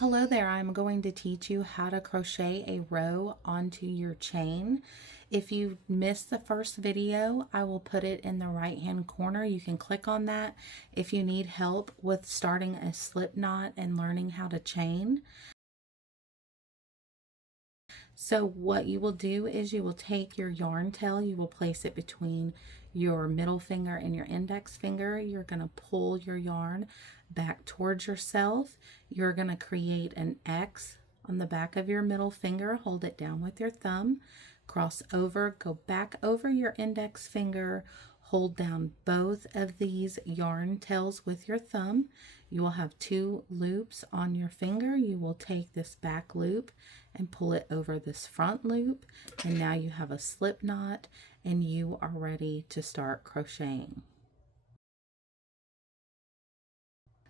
Hello there, I'm going to teach you how to crochet a row onto your chain. If you missed the first video, I will put it in the right hand corner. You can click on that if you need help with starting a slip knot and learning how to chain. So what you will do is you will take your yarn tail, you will place it between your middle finger and your index finger. You're going to pull your yarn back towards yourself. You're going to create an X on the back of your middle finger. Hold it down with your thumb. Cross over, go back over your index finger. Hold down both of these yarn tails with your thumb. You will have 2 loops on your finger. You will take this back loop and pull it over this front loop, and now you have a slip knot and you are ready to start crocheting.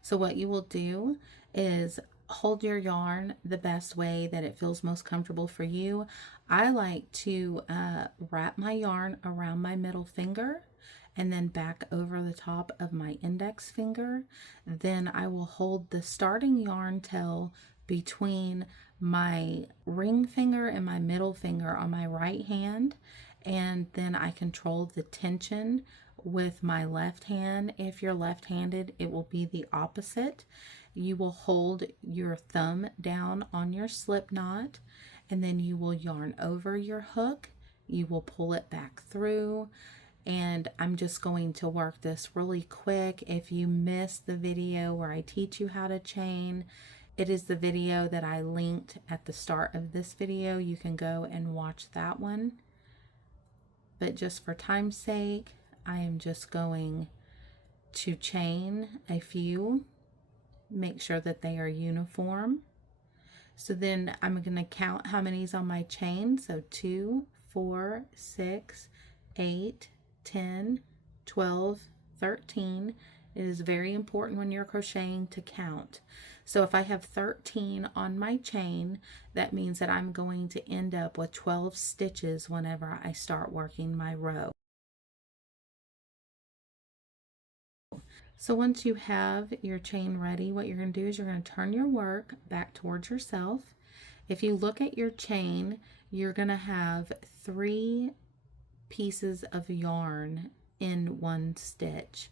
So what you will do is hold your yarn the best way that it feels most comfortable for you. I like to wrap my yarn around my middle finger and then back over the top of my index finger. Then I will hold the starting yarn tail between my ring finger and my middle finger on my right hand, and then I control the tension with my left hand. If you're left-handed, it will be the opposite. You will hold your thumb down on your slip knot, and then you will yarn over your hook. You will pull it back through, and I'm just going to work this really quick. If you missed the video where I teach you how to chain, it is the video that I linked at the start of this video. You can go and watch that one. But just for time's sake, I am just going to chain a few, make sure that they are uniform. So then I'm going to count how many's on my chain. So 2, 4, 6, 8, 10, 12, 13. It is very important when you're crocheting to count. So if I have 13 on my chain, that means that I'm going to end up with 12 stitches whenever I start working my row. So once you have your chain ready, what you're going to do is you're going to turn your work back towards yourself. If you look at your chain, you're going to have 3 pieces of yarn in one stitch.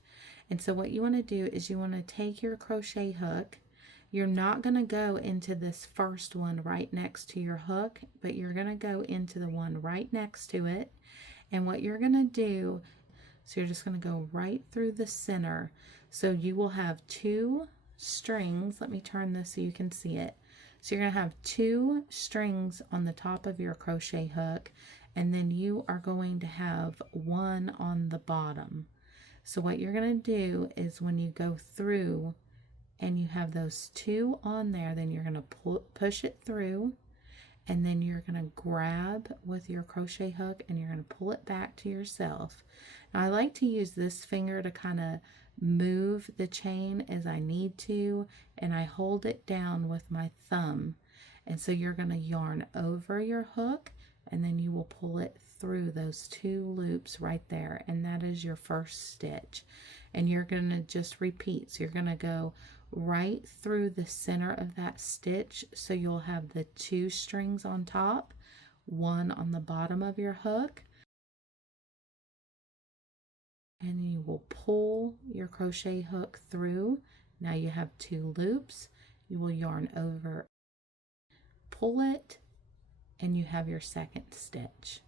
And so what you want to do is you want to take your crochet hook. You're not going to go into this first one right next to your hook, but you're going to go into the one right next to it. And what you're going to do, so you're just going to go right through the center. So you will have 2 strings. Let me turn this so you can see it. So you're going to have 2 strings on the top of your crochet hook, and then you are going to have 1 on the bottom. So what you're going to do is when you go through and you have those 2 on there, then you're going to push it through, and then you're going to grab with your crochet hook and you're going to pull it back to yourself. Now I like to use this finger to kind of move the chain as I need to, and I hold it down with my thumb. And so you're going to yarn over your hook, and then you will pull it through those 2 loops right there, and that is your first stitch. And you're going to just repeat. So you're going to go right through the center of that stitch, so you'll have the 2 strings on top, 1 on the bottom of your hook, and you will pull your crochet hook through. Now you have 2 loops. You will yarn over, pull it, and you have your second stitch.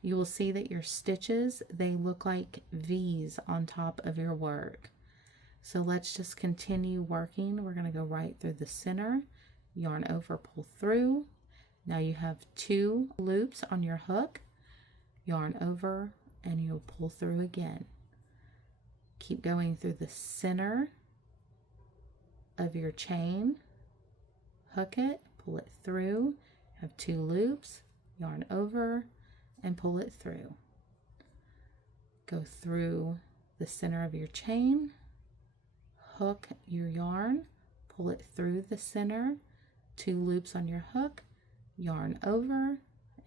You will see that your stitches, they look like V's on top of your work. So let's just continue working. We're going to go right through the center, yarn over, pull through. Now you have 2 loops on your hook, yarn over, and you'll pull through again. Keep going through the center of your chain, hook it, pull it through, have 2 loops, yarn over, and pull it through. Go through the center of your chain, hook your yarn, pull it through the center, 2 loops on your hook, yarn over,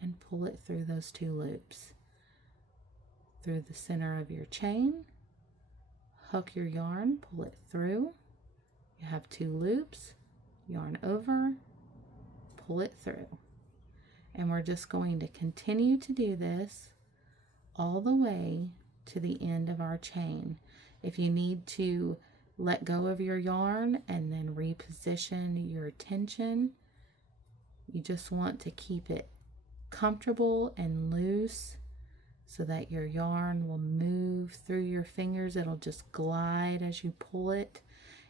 and pull it through those 2 loops. Through the center of your chain, hook your yarn, pull it through. You have 2 loops, yarn over, pull it through. And we're just going to continue to do this all the way to the end of our chain. If you need to let go of your yarn and then reposition your tension, you just want to keep it comfortable and loose so that your yarn will move through your fingers. It'll just glide as you pull it.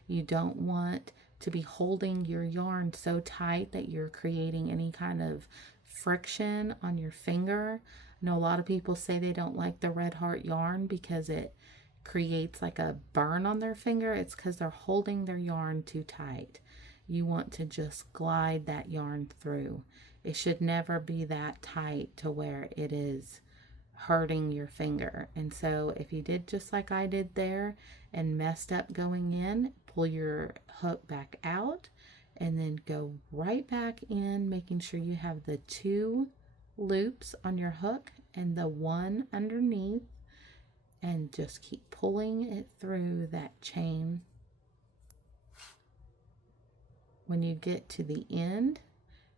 You don't want to be holding your yarn so tight that you're creating any kind of friction on your finger. I know a lot of people say they don't like the Red Heart yarn because it creates like a burn on their finger. It's because they're holding their yarn too tight. You want to just glide that yarn through. It should never be that tight to where it is hurting your finger. And so if you did just like I did there and messed up going in, pull your hook back out and then go right back in, making sure you have the 2 loops on your hook and the 1 underneath, and just keep pulling it through that chain. When you get to the end,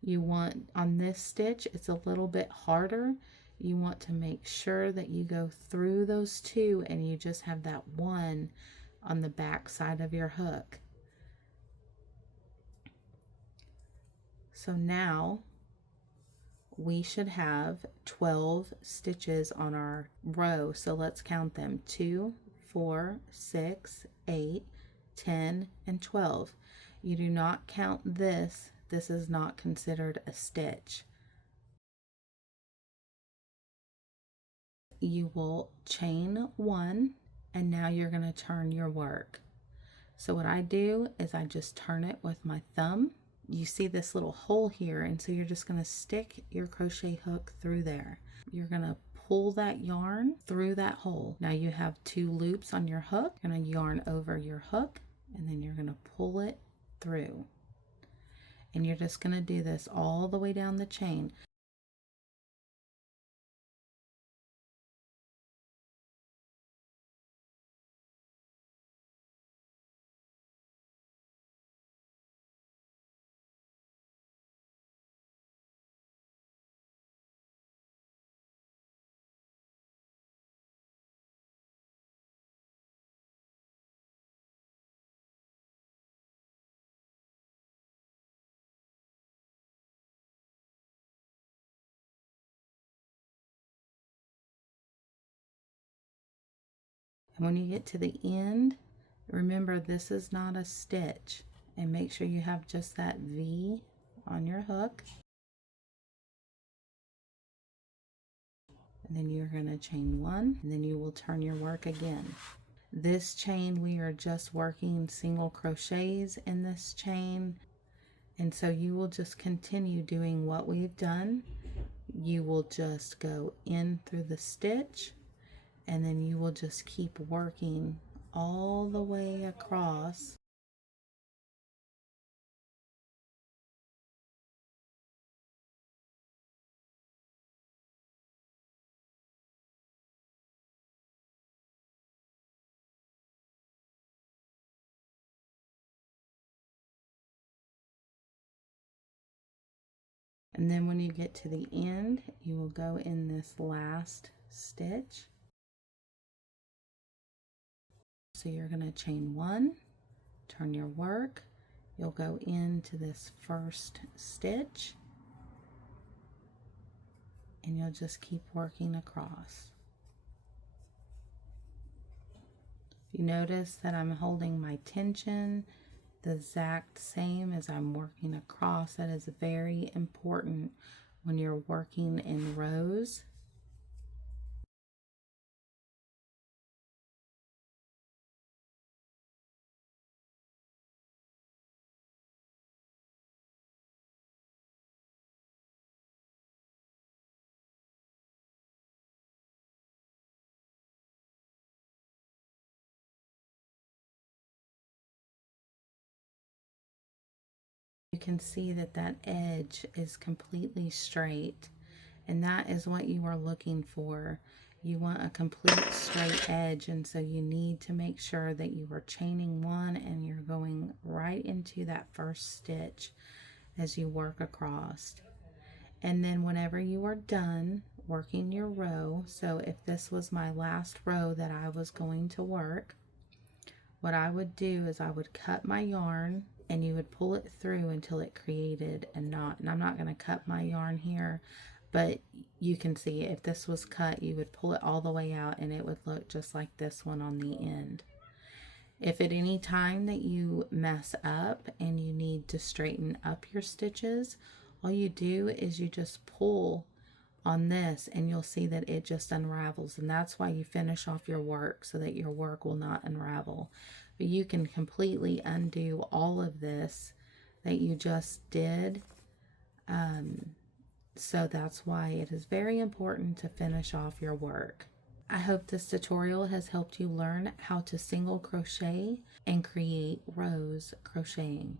you want, on this stitch, it's a little bit harder. You want to make sure that you go through those 2 and you just have that 1 on the back side of your hook. So now we should have 12 stitches on our row. So let's count them: 2, 4, 6, 8, 10, and 12. You do not count this. This is not considered a stitch. You will chain 1, and now you're going to turn your work. So what I do is I just turn it with my thumb. You see this little hole here, and so you're just going to stick your crochet hook through there. You're going to pull that yarn through that hole. Now you have 2 loops on your hook. You're going to yarn over your hook, and then you're going to pull it through. And you're just going to do this all the way down the chain. And when you get to the end, remember this is not a stitch, and make sure you have just that V on your hook. And then you're going to chain 1, and then you will turn your work again. This chain, we are just working single crochets in this chain, and so you will just continue doing what we've done. You will just go in through the stitch, and then you will just keep working all the way across. And then when you get to the end, you will go in this last stitch. So you're going to chain 1, turn your work, you'll go into this first stitch, and you'll just keep working across. You notice that I'm holding my tension the exact same as I'm working across. That is very important when you're working in rows. You can see that that edge is completely straight, and that is what you are looking for. You want a complete straight edge, and so you need to make sure that you are chaining one and you're going right into that first stitch as you work across. And then whenever you are done working your row, so if this was my last row that I was going to work, what I would do is I would cut my yarn and you would pull it through until it created a knot. And I'm not going to cut my yarn here, but you can see if this was cut, you would pull it all the way out and it would look just like this one on the end. If at any time that you mess up and you need to straighten up your stitches, all you do is you just pull on this and you'll see that it just unravels, and that's why you finish off your work, so that your work will not unravel. But you can completely undo all of this that you just did. So that's why it is very important to finish off your work. I hope this tutorial has helped you learn how to single crochet and create rows crocheting.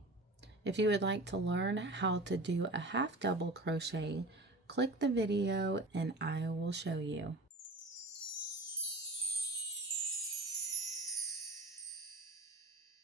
If you would like to learn how to do a half double crochet, click the video and I will show you.